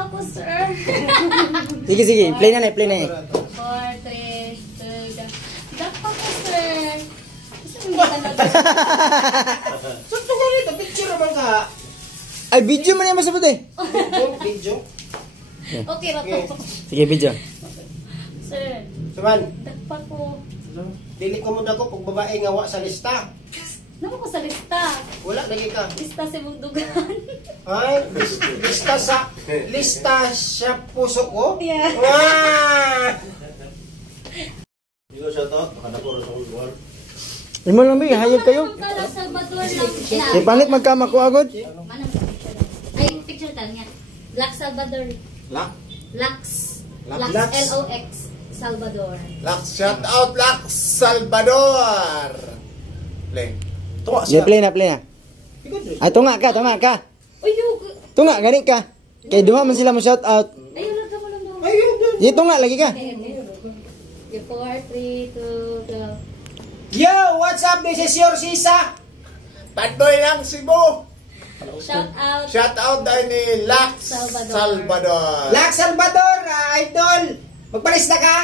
pa ko, sir. Sige, sige. Play na na, play na eh. 4, 3, 2, go. Dak pa ko, sir. Gusto mo ba talaga? Sakto ka rin, picture naman ka. Ay, video man yan masabot eh. Video. Okay, rato. Sige, video. Sir, Saman, dak pa ko. dili ko mo dako pag babae nga wa sa lista. Naman ko sa lista. Wala lagi ka. Lista sa mong dugan. Ay, lista sa puso ko? Yeah. Ah! Hindi ko siya to, nakadapuro sa ulwar. Imo lang ba, hayag kayo. Kala Salvador lang. Kaya panit magkama ko agad. Manang picture lang. Ay, picture lang yan. Black Salvador. Lak? Lux. Lux. Lux. L-O-X. Salvador. Lax, shout out Lax Salvador. Play. Tuwa Yeah, siya. play na, play na. Ay, tunga ka, tunga ka. Uy, yung... Tunga, ganit ka. Kaya duha man sila mo shout out. Ayun, lang mo lang daw. Ayun, yun. Yung tunga, lagi ka. Yung 4, 3, 2, go. Yo, what's up? This is your Sisa. Bad boy lang Cebu. Shout out. Shout out dahil ni Lax Salvador. Salvador. Lax Salvador, idol. Magpalis na ka?